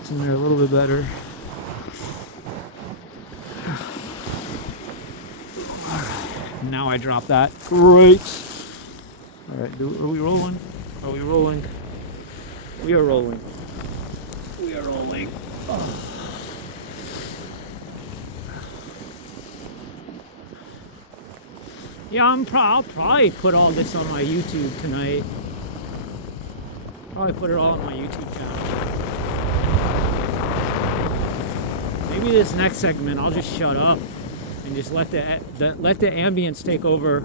tucks in there a little bit better. Alright, now I drop that. Great. Alright, are we rolling? Are we rolling? We are rolling. We are rolling. Oh. Yeah, I'll probably put all this on my YouTube tonight. Probably put it all on my YouTube channel. Maybe this next segment I'll just shut up and just let the ambience take over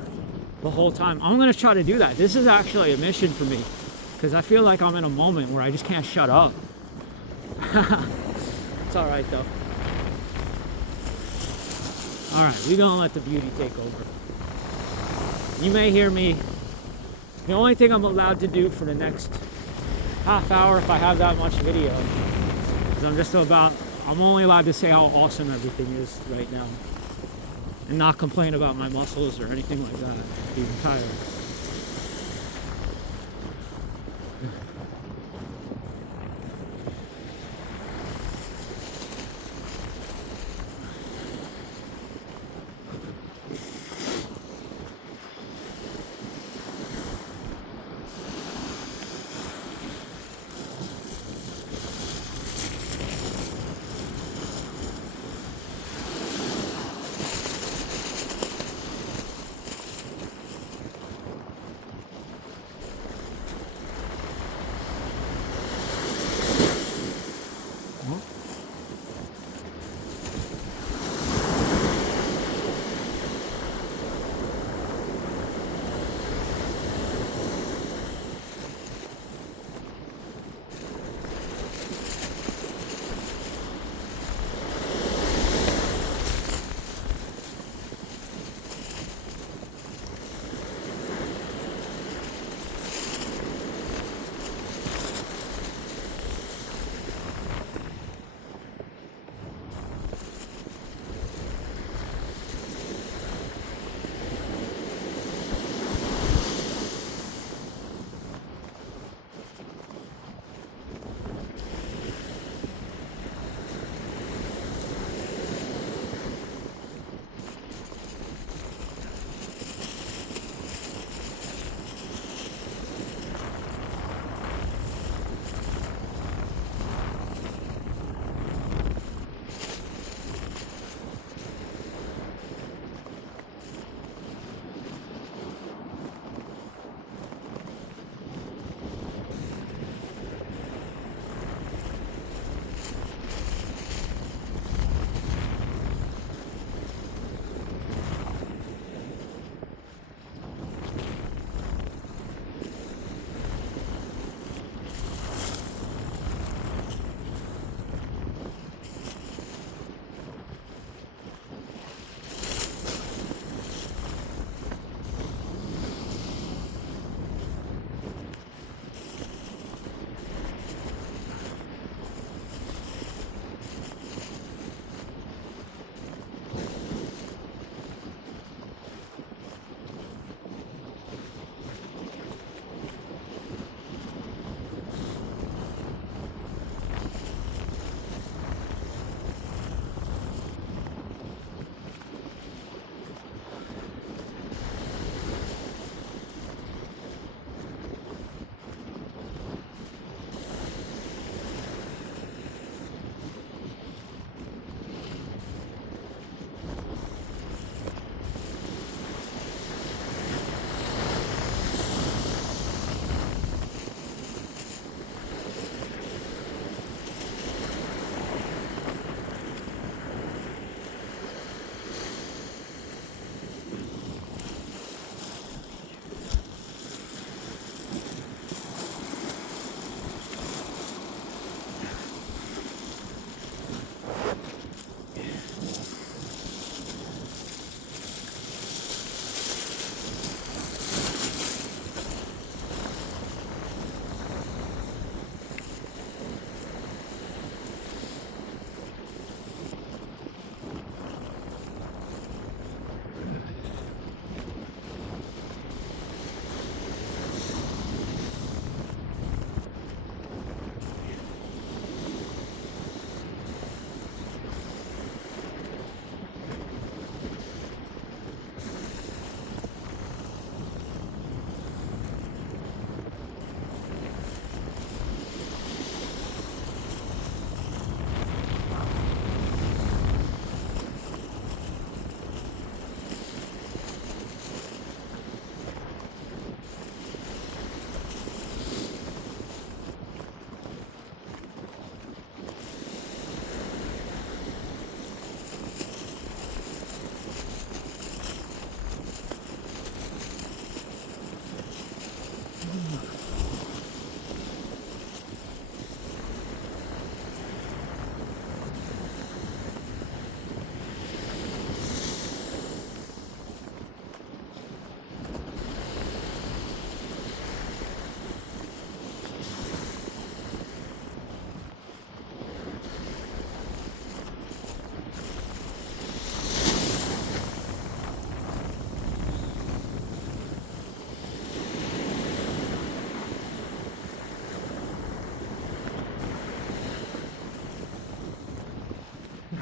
the whole time. I'm gonna try to do that. This is actually a mission for me because I feel like I'm in a moment where I just can't shut up. It's all right though. All right, we're gonna let the beauty take over. You may hear me. The only thing I'm allowed to do for the next half hour, if I have that much video, is I'm only allowed to say how awesome everything is right now and not complain about my muscles or anything like that the entire.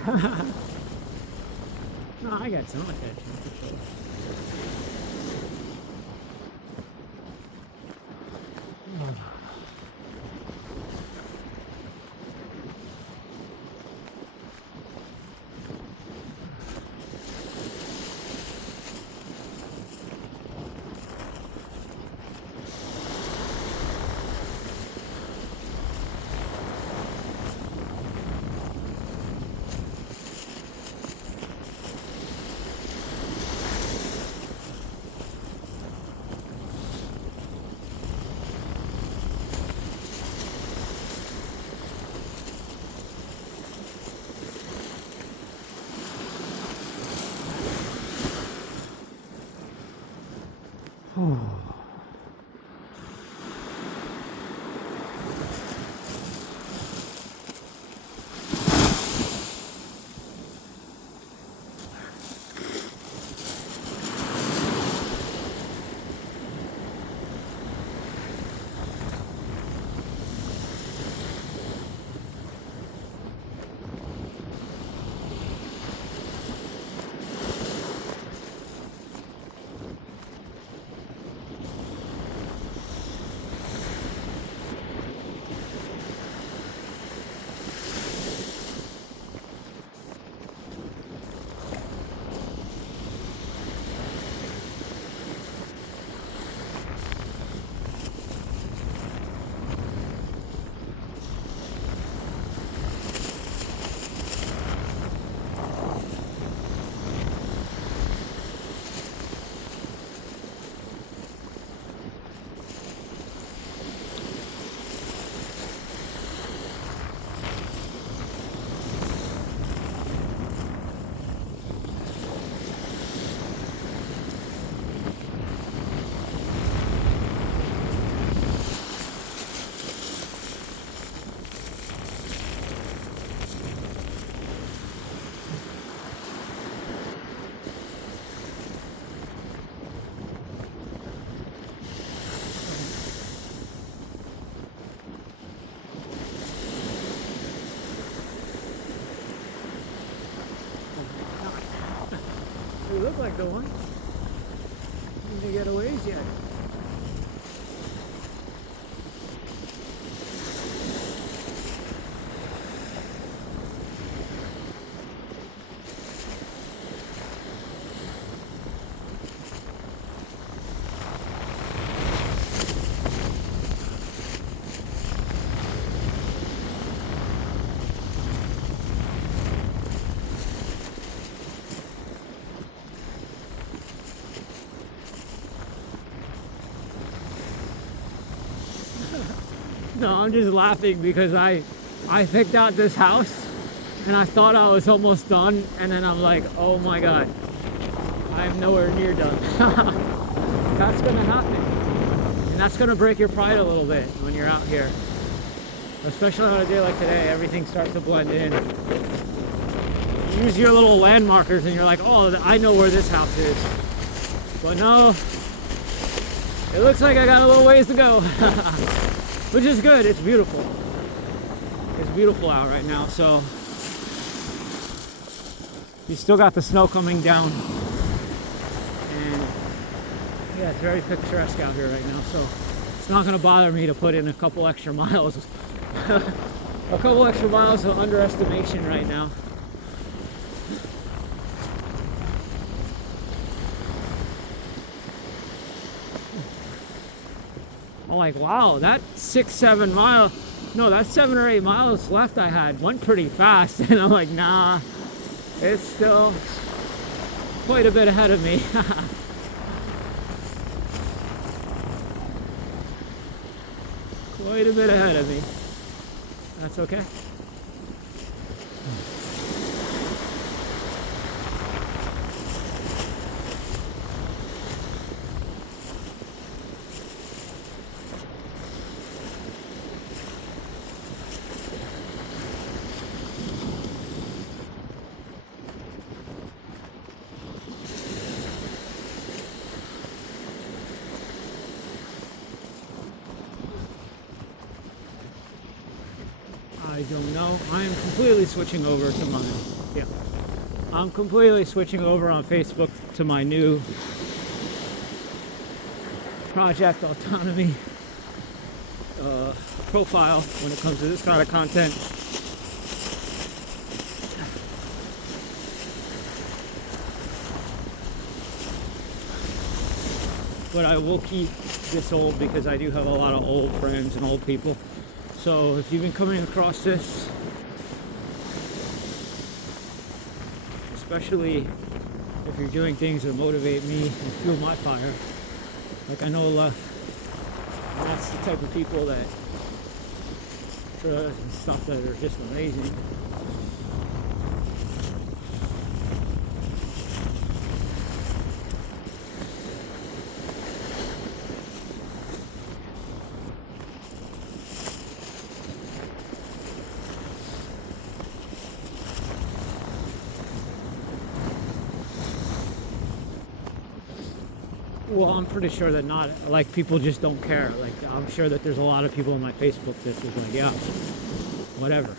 No, I got some attention for sure. You look like the one. Need to get a ways yet. No, I'm just laughing because I picked out this house and I thought I was almost done, and then I'm like, oh my god, I'm nowhere near done. That's gonna happen, and that's gonna break your pride a little bit when you're out here, especially on a day like today. Everything starts to blend in. You use your little landmarkers and you're like, oh, I know where this house is, but no, it looks like I got a little ways to go. Which is good. It's beautiful. It's beautiful out right now. So you still got the snow coming down, and yeah, it's very picturesque out here right now. So it's not going to bother me to put in a couple extra miles. A couple extra miles of underestimation right now. I'm like, wow, that 6-7 miles, no, that's 7 or 8 miles left I had went pretty fast. And I'm like, nah, it's still quite a bit ahead of me. Quite a bit ahead of me. That's okay. I don't know. I am completely switching over to mine. Yeah. I'm completely switching over on Facebook to my new Project Autonomy profile when it comes to this kind of content. But I will keep this old because I do have a lot of old friends and old people. So if you've been coming across this, especially if you're doing things that motivate me and fuel my fire, like I know that's the type of people that and stuff that are just amazing. Well, I'm pretty sure that not, like, people just don't care. Like, I'm sure that there's a lot of people on my Facebook that's just like, yeah, whatever.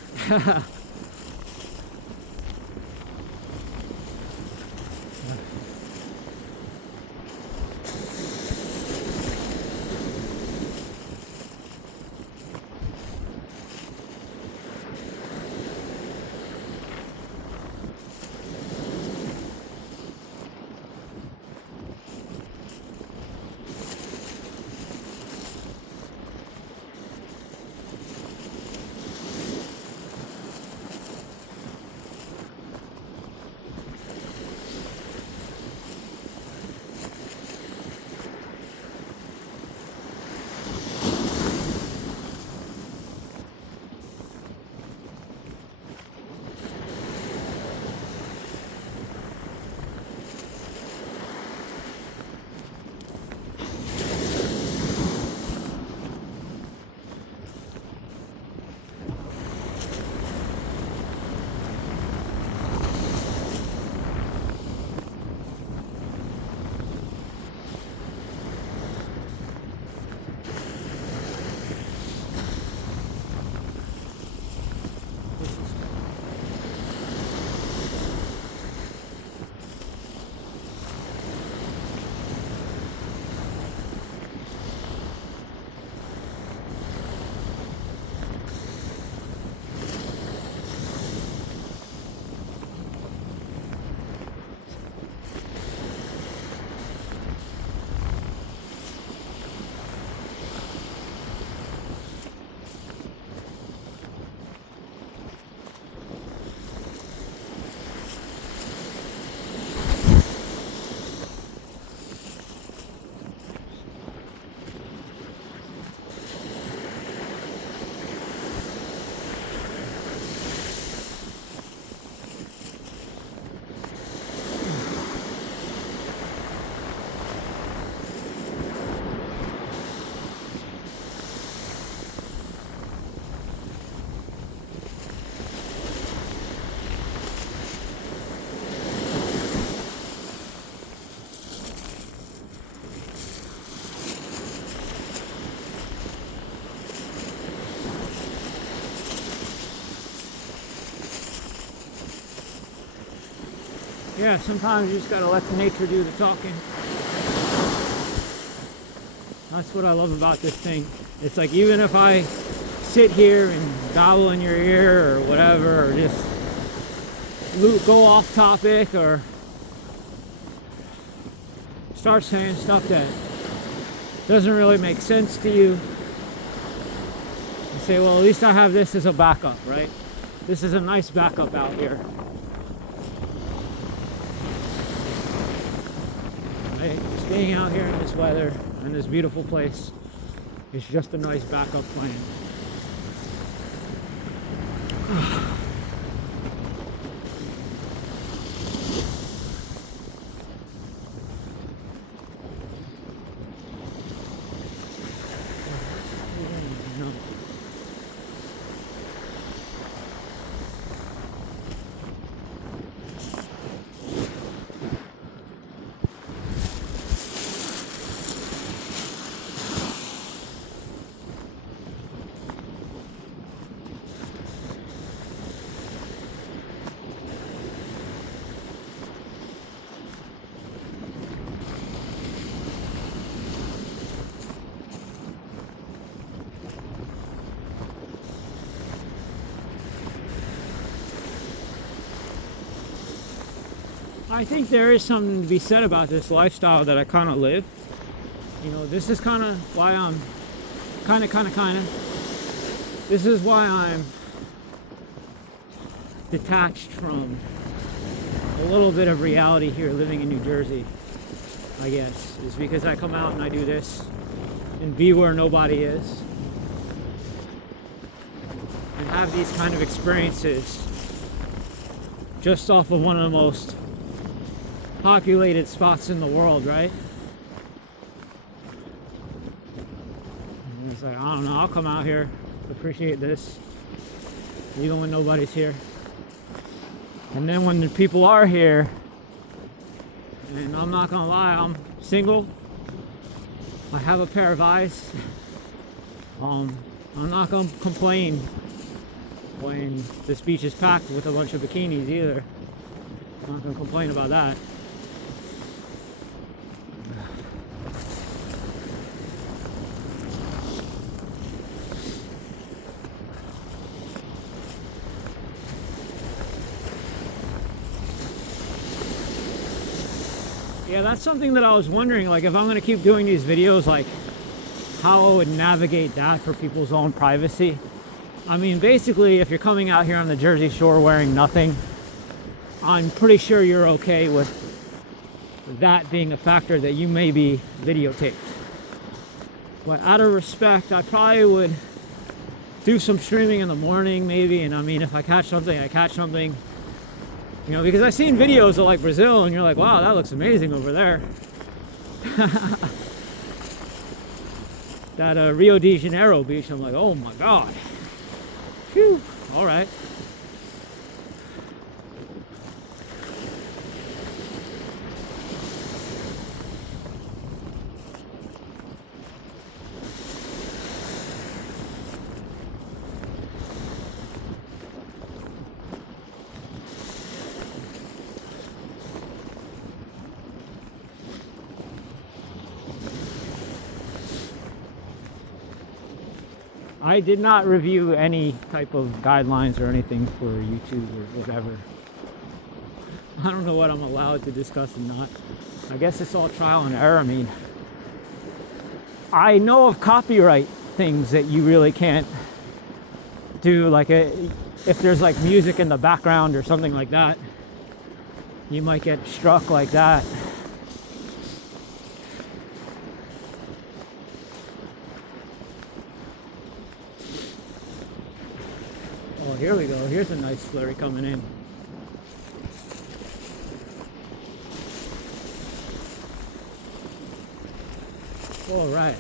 Yeah, sometimes you just gotta let the nature do the talking. That's what I love about this thing. It's like, even if I sit here and babble in your ear or whatever, or just go off topic or start saying stuff that doesn't really make sense to you, you say, well, at least I have this as a backup, right? This is a nice backup out here. Just being out here in this weather and this beautiful place is just a nice backup plan. I think there is something to be said about this lifestyle that I kind of live. You know, this is kind of why I'm this is why I'm detached from a little bit of reality here living in New Jersey, I guess, is because I come out and I do this and be where nobody is and have these kind of experiences just off of one of the most populated spots in the world, right? And it's like, I don't know, I'll come out here, appreciate this, even when nobody's here. And then when the people are here, and I'm not gonna lie, I'm single, I have a pair of eyes, I'm not gonna complain when this beach is packed with a bunch of bikinis either. I'm not gonna complain about that. Yeah, that's something that I was wondering, like if I'm gonna keep doing these videos, like how I would navigate that for people's own privacy. I mean, basically, if you're coming out here on the Jersey Shore wearing nothing, I'm pretty sure you're okay with that being a factor that you may be videotaped. But out of respect, I probably would do some streaming in the morning maybe, and I mean, if I catch something, I catch something. You know, because I've seen videos of like Brazil and you're like, wow, that looks amazing over there. That Rio de Janeiro beach, I'm like, oh my God. Phew, all right. I did not review any type of guidelines or anything for YouTube or whatever. I don't know what I'm allowed to discuss and not. I guess it's all trial and error. I mean, I know of copyright things that you really can't do, like if there's like music in the background or something like that, you might get struck like that. Oh, here we go. Here's a nice flurry coming in. All right.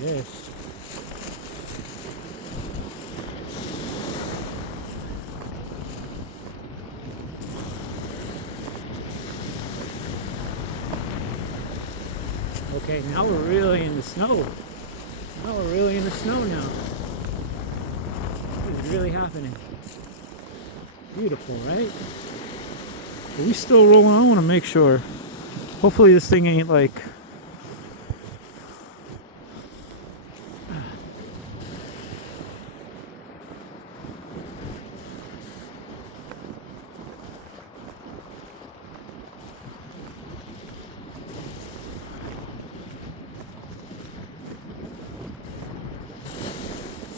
There it is. Okay, now we're really in the snow. Now we're really in the snow now. What is really happening? Beautiful, right? Are we still rolling? I want to make sure. Hopefully this thing ain't like...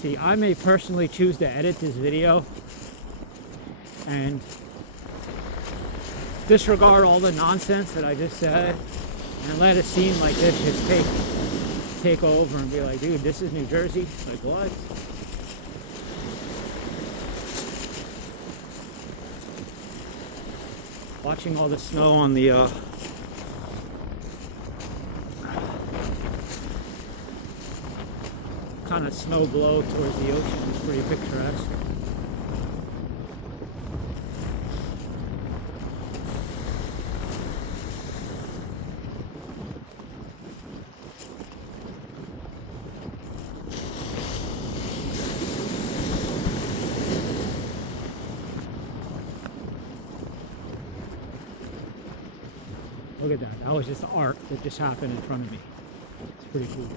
See, I may personally choose to edit this video and disregard all the nonsense that I just said and let a scene like this just take over and be like, dude, this is New Jersey. Like, what? Watching all the snow on the kind of snow blow towards the ocean is pretty picturesque. Look at that. That was just the art that just happened in front of me. It's pretty cool.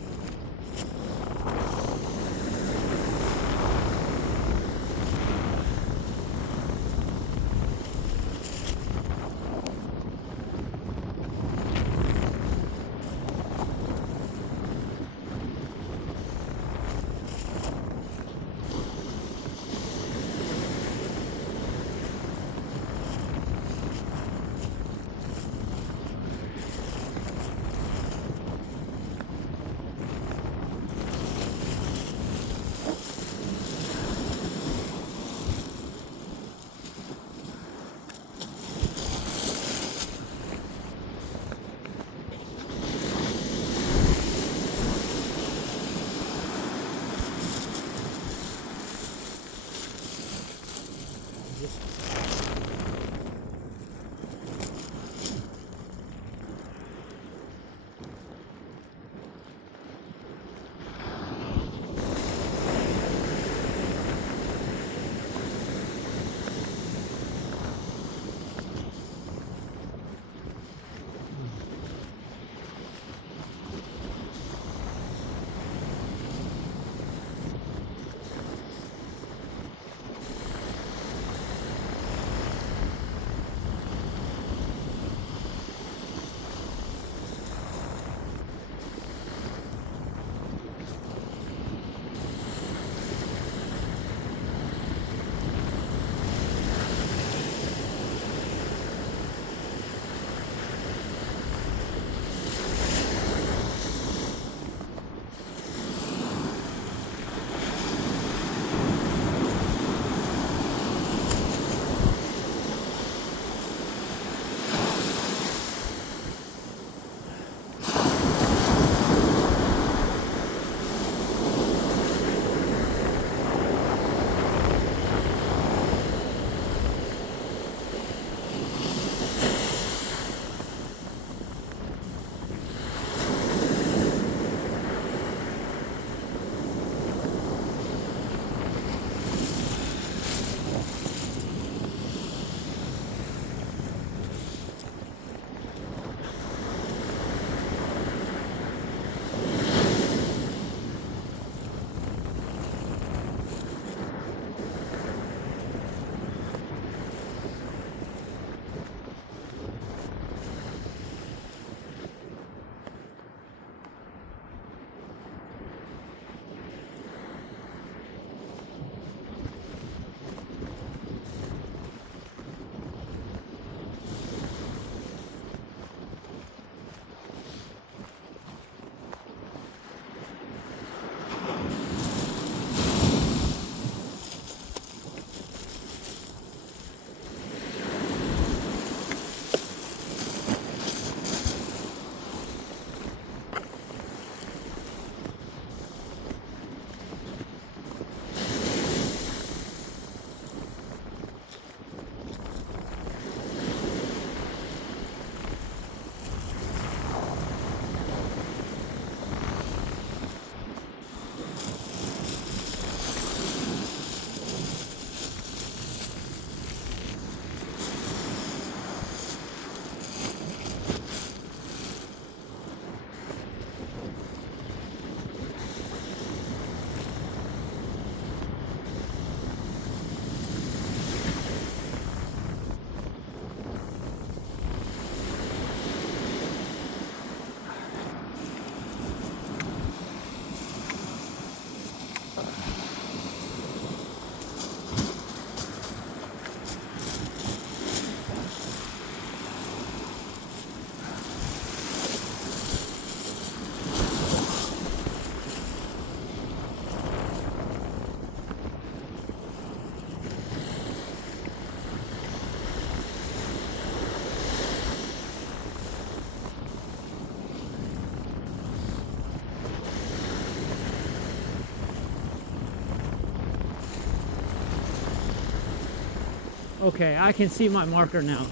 Okay, I can see my marker now.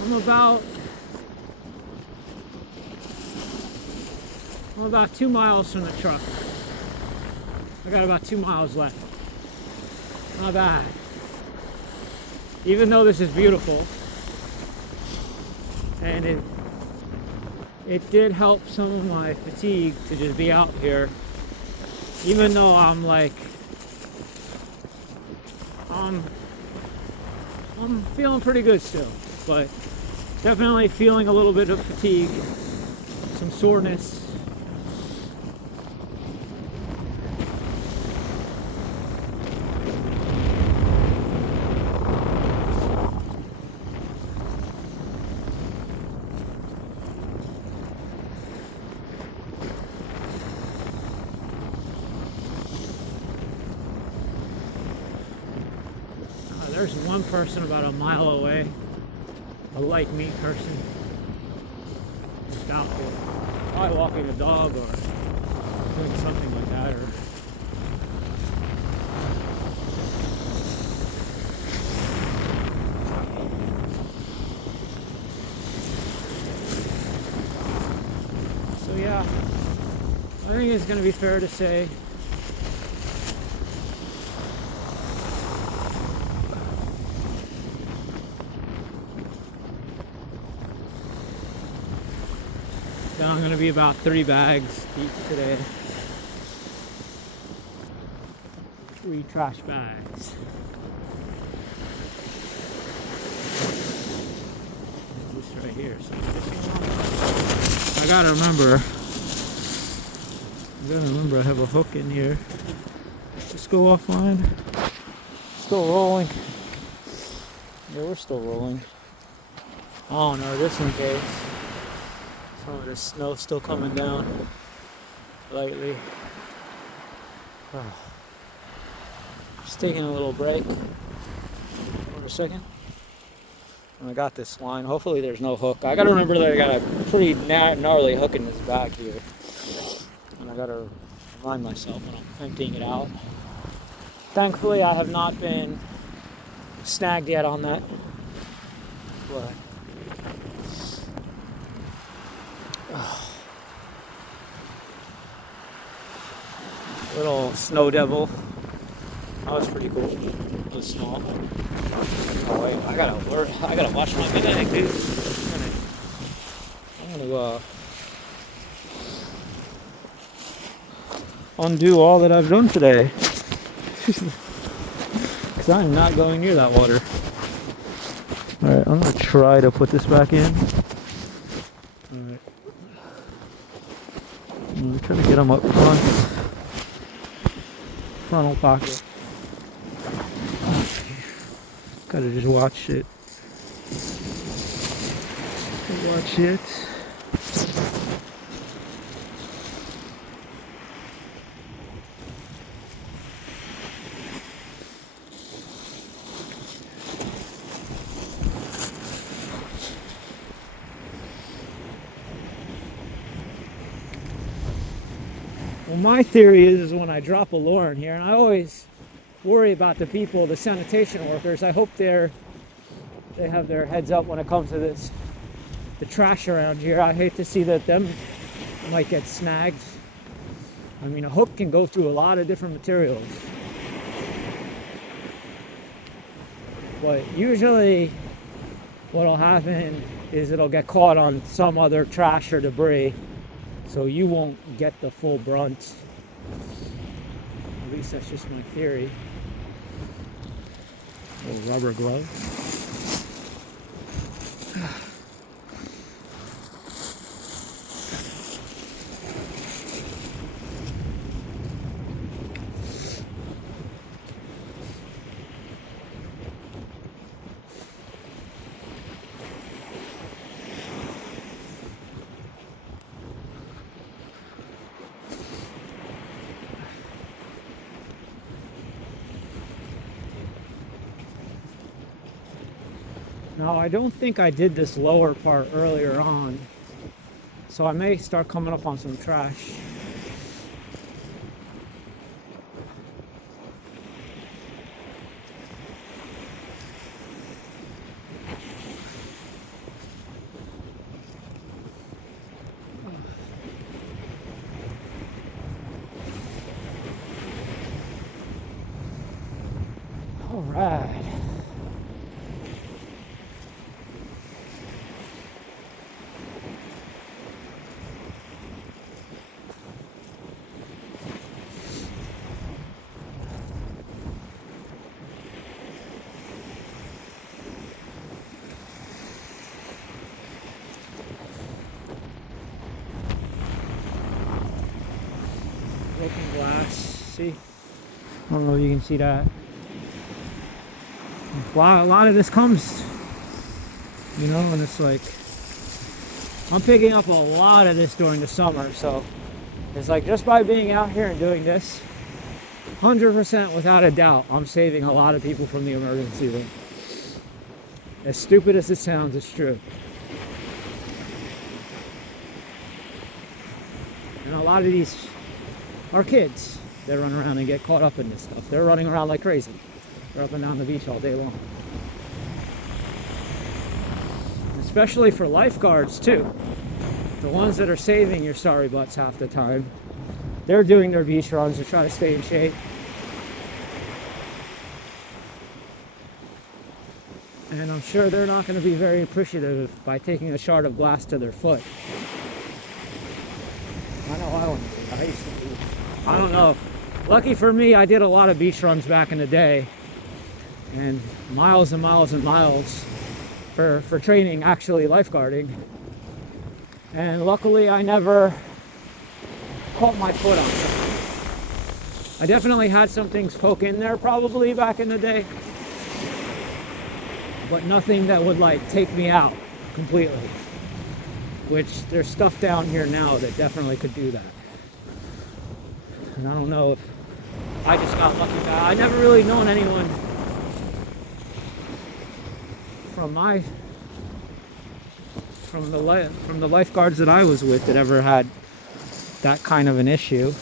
I'm about 2 miles from the truck. I got about 2 miles left. Not bad. Even though this is beautiful, and it did help some of my fatigue to just be out here. Even though I'm feeling pretty good still, but definitely feeling a little bit of fatigue, some soreness. There's one person about a mile away, a light meat person, just out there, probably walking a dog or doing something like that. So yeah, I think it's going to be fair to say that I'm going to be about 3 bags deep today. 3 trash bags. This right here. I gotta remember I have a hook in here. Just go offline. Still rolling. Yeah, we're still rolling. Oh no, just in case. Some of the snow's still coming down lightly. Oh. Just taking a little break for a second. And I got this line. Hopefully there's no hook. I gotta remember that I got a pretty gnarly hook in this bag here. And I gotta remind myself when I'm emptying it out. Thankfully I have not been snagged yet on that. But little snow devil. That was pretty cool. It was small. Oh wait, I gotta watch my bag, dude. I'm gonna undo all that I've done today. Cause I'm not going near that water. Alright, I'm gonna try to put this back in. Alright. I'm gonna try to get them up front. Frontal pocket. Gotta just watch it. Watch it. Well, my theory is when I drop a lure in here, and I always worry about the people, the sanitation workers. I hope they have their heads up when it comes to this, the trash around here. I hate to see that them might get snagged. I mean, a hook can go through a lot of different materials. But usually what'll happen is it'll get caught on some other trash or debris, so you won't get the full brunt. At least that's just my theory. Little rubber glove. Now, I don't think I did this lower part earlier on, so I may start coming up on some trash. Alright. Broken glass, see? I don't know if you can see that. A lot of this comes, you know, and it's like, I'm picking up a lot of this during the summer, so it's like just by being out here and doing this, 100% without a doubt, I'm saving a lot of people from the emergency room. As stupid as it sounds, it's true. And a lot of these are kids that run around and get caught up in this stuff. They're running around like crazy. They're up and down the beach all day long. Especially for lifeguards too. The ones that are saving your sorry butts half the time. They're doing their beach runs to try to stay in shape. And I'm sure they're not going to be very appreciative by taking a shard of glass to their foot. I know I wouldn't do. I used to do. I don't know. Lucky for me, I did a lot of beach runs back in the day. And miles and miles and miles for training, actually lifeguarding. And luckily I never caught my foot on something. I definitely had some things poke in there probably back in the day. But nothing that would like take me out completely. Which there's stuff down here now that definitely could do that. And I don't know if I just got lucky back. I never really known anyone from the lifeguards that I was with that ever had that kind of an issue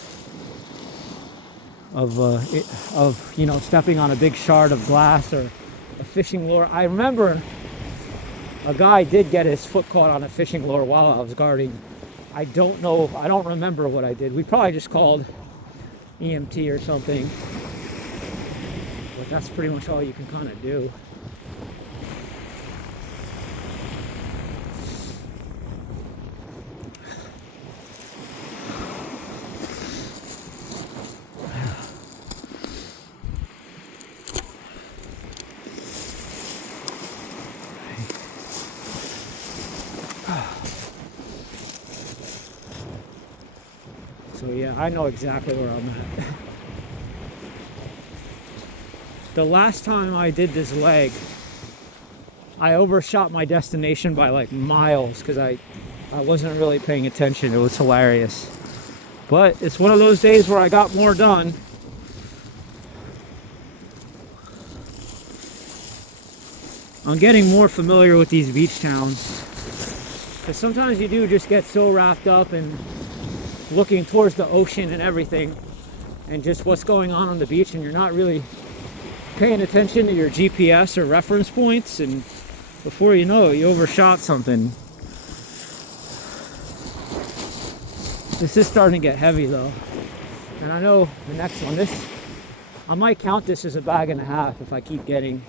of you know, stepping on a big shard of glass or a fishing lure. I remember a guy did get his foot caught on a fishing lure while I was guarding. I don't remember what I did. We probably just called EMT or something. But that's pretty much all you can kind of do. So yeah, I know exactly where I'm at. The last time I did this leg, I overshot my destination by like miles because I wasn't really paying attention. It was hilarious. But it's one of those days where I got more done. I'm getting more familiar with these beach towns. Because sometimes you do just get so wrapped up in looking towards the ocean and everything and just what's going on the beach, and you're not really paying attention to your GPS or reference points, and before you know it, you overshot something. This is starting to get heavy though, and I know the next one, I might count this as a bag and a half if I keep getting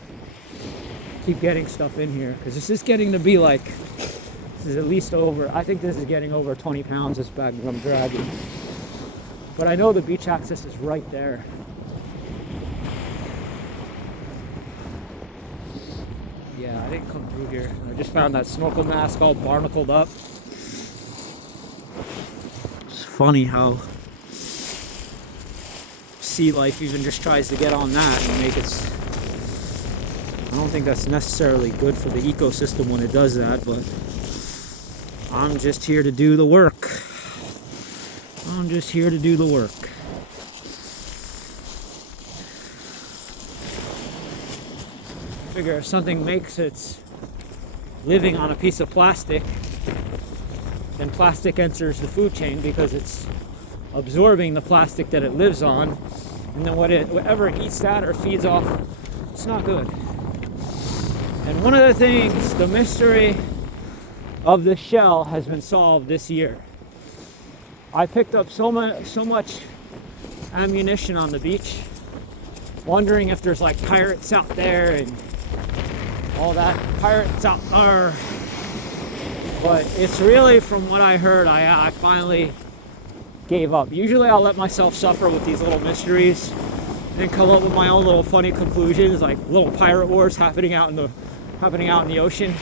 stuff in here, because this is getting to be like, this is at least over, I think this is getting over 20 pounds, this bag that I'm dragging. But I know the beach access is right there. Yeah, I didn't come through here. I just found that snorkel mask all barnacled up. It's funny how sea life even just tries to get on that and make it. I don't think that's necessarily good for the ecosystem when it does that, but I'm just here to do the work. I'm just here to do the work. Figure if something makes its living on a piece of plastic, then plastic enters the food chain because it's absorbing the plastic that it lives on, and then whatever it eats that or feeds off, it's not good. And one of the things, the mystery of the shell has been solved this year. I picked up so much ammunition on the beach wondering if there's like pirates out there and all that. Pirates out there. But it's really, from what I heard, I finally gave up. Usually I'll let myself suffer with these little mysteries and come up with my own little funny conclusions, like little pirate wars happening out in the ocean.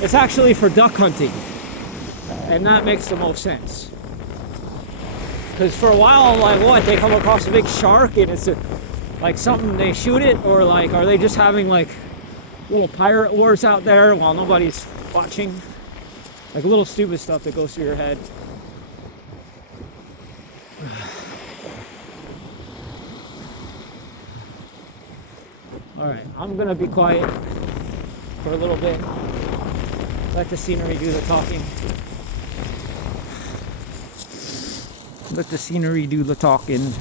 It's actually for duck hunting, and that makes the most sense. Because for a while, like, what, they come across a big shark and it's like something, they shoot it, or like, are they just having like little pirate wars out there while nobody's watching? Like little stupid stuff that goes through your head. Alright, I'm gonna be quiet for a little bit. Let the scenery do the talking. Let the scenery do the talking.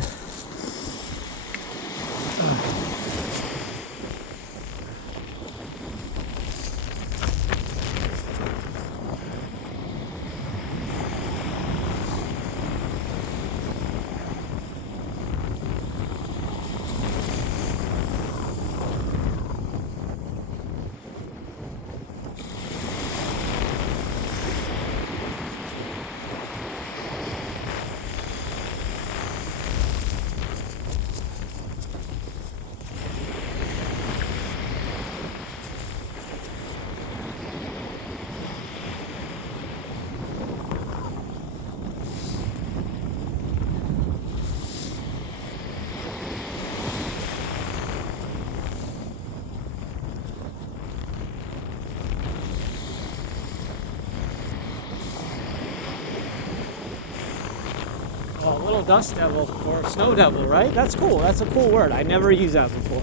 Oh, little dust devil or snow devil, right? That's cool. That's a cool word. I never used that before.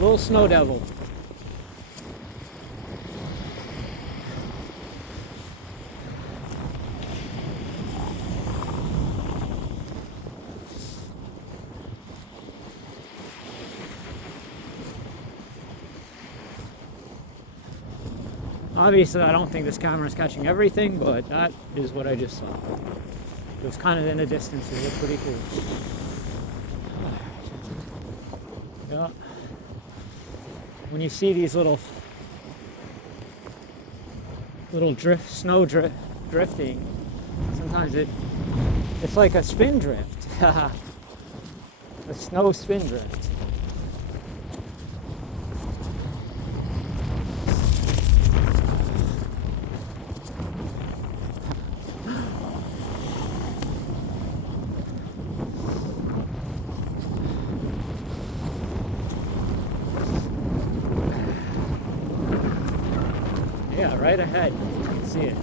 Little snow devil. Obviously, I don't think this camera is catching everything, but that is what I just saw. It was kind of in the distance. It looked pretty cool. Yeah. When you see these little drifting, sometimes it's like a spin drift. A snow spin drift. Yeah, right ahead. You can see it.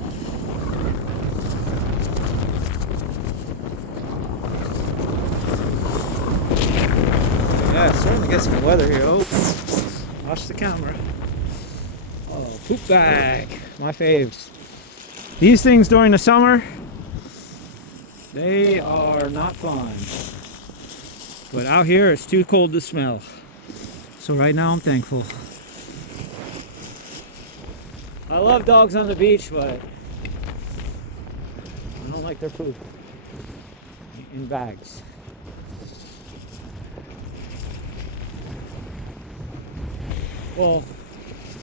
Yeah, it's starting to get some weather here. Oh, watch the camera. Oh, poop bag. My faves. These things during the summer, they are not fun. But out here, it's too cold to smell. So right now, I'm thankful. I love dogs on the beach, but I don't like their poop in bags. Well,